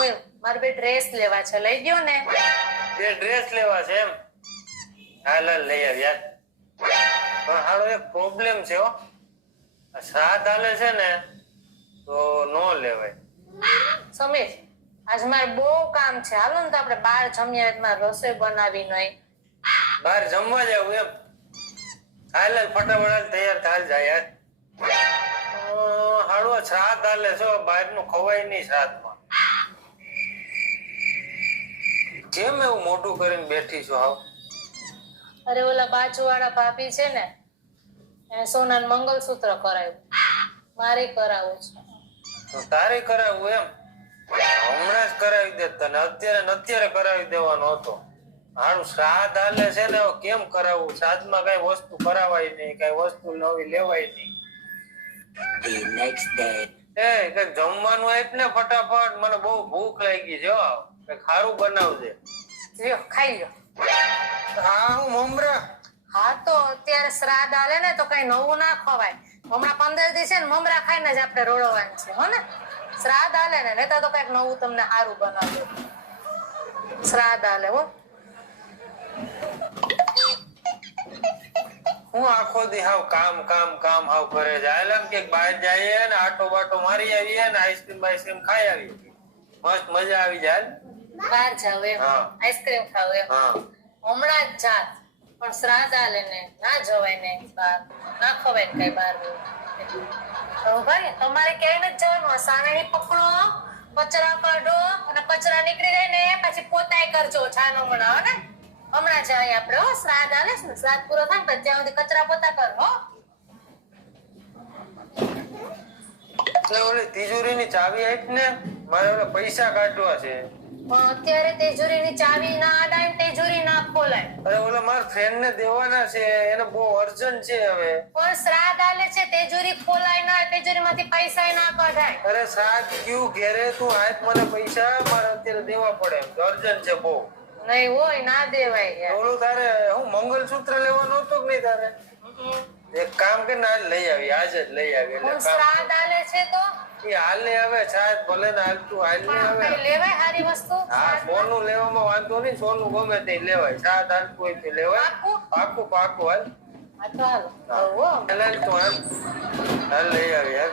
હવે મારે બે ડ્રેસ લેવા છે, લઈ ગયો ને? બે ડ્રેસ લેવા છે એમ? હાલ લઈ આવ યાર. પણ હાલો એક પ્રોબ્લેમ છે હો. શ્રાદ્ધ હાલે છે ને તો નો લેવાય. સમીર, આજ મારે બહુ કામ છે, હાલો ને તો આપણે બહાર જમીએ, મારે રસોઈ બનાવી નહીં. બહાર જમવા જાવ એમ? હાલ ફટાફટ તૈયાર થાલ જાય યાર. હાડો શ્રાદ્ધ હાલે છો, બહાર નું ખવાય નહીં શ્રાદ્ધમાં. કેમ એવું મોટું કરીને બેઠી છો હાવ? અરે ઓલા બાજુવાળા ભાભી છે ને, એને સોનાનું મંગલસૂત્ર કરાવ્યું, મારે કરાવવું છે. તો તારે કરાવવું એમ? હમણાં જ કરાવી દે તને, અત્યારે ને અત્યારે કરાવી દેવાનો હતો. હારું શ્રાદ્ધ હાલે છે ને, કેમ કરાવવું? શ્રાદ્ધમાં કઈ વસ્તુ કરાવાય નહીં, કઈ વસ્તુ નવી લેવાય નહીં. કઈક જમવાનું આપ ને ફટાફટ, મને બહુ ભૂખ લાગી છે. કઈક ખારું બનાવજે. લ્યો ખાઈ લ્યો. હા હું મમરા. હા તો અત્યારે શ્રાદ્ધ હાલે ને તો કઈ નવું ના ખવાય. હમણાં 15 દી છે ને મમરા ખાઈને જ આપણે રોડવાનું છે, હો ને? શ્રાદ્ધ હાલે ને, લેતા તો કઈક નવું તમને સારું બનાવજો. શ્રાદ્ધ હાલે હો. હું આખો દી હાવ કામ કામ કામ હાવ કરે છે. આલમ કે બહાર જઈએ ને આટો બાટો મારી આવીએ ને આઈસ્ક્રીમ ખાઈ આવીએ, મસ્ત મજા આવી જાય. બહાર જાવ એમ? આઈસ્ક્રીમ ખાવ એમ? હમણાં જ જાત, પણ શ્રાદ્ધ હાલે ને ના જવાય ને બહાર, ના ખવાય ને કઈ બહાર. ભાઈ તમારે ક્યાંય નથી જવાનું. સામેની પકડો, કચરા કાઢો, અને કચરા નીકળી જાય ને પછી પોતાય કરજો. છાનો મણાવો ને. હમણાં જાય આપણે હો. શ્રાદ્ધ હાલે છે ને, શ્રાદ્ધ પૂરો થાય ને ત્યાં સુધી કચરા પોતા કર હો. ઓલી તિજોરીની ચાવી આપ ને, મારે ઓલા પૈસા કાઢવા છે. પણ અત્યારે તિજોરીની ચાવી ના આડાય, તિજોરી ના ખોલાય. અરે ઓલા મારા ફ્રેન્ડ ને દેવાના છે, એને બહુ અર્જન્ટ છે હવે. પણ શ્રાદ્ધ હાલે છે, તિજોરી ખોલાય ના, તિજોરીમાંથી પૈસા ના કઢાય. અરે શ્રાદ્ધ ક્યુ ઘેરે તું આજ મને પૈસા મારે અત્યારે દેવા પડે, અર્જન્ટ છે બહુ. નહીં હોય, ના દેવાય. ઓલું તારે હું મંગલસૂત્ર લેવાનું હતું કે નહીં તારે? એક કામ કરીને આજ લઈ આવી, આજ જ લઈ આવી. એટલે શ્રાદ્ધ હાલે છે તો એ હાલ ને હવે શ્રાદ્ધ ભલે ને હાલતું હાલ ને હવે લેવાય સારી વસ્તુ. હા સોનું લેવામાં વાંધો નહીં, સોનું ગમે તે લેવાય. શ્રાદ્ધ હાલતું હોય તો લેવાય. પાકું પાકું હાલ. હા તો હાલો. હાલ તો હાલ લઈ આવી યાર.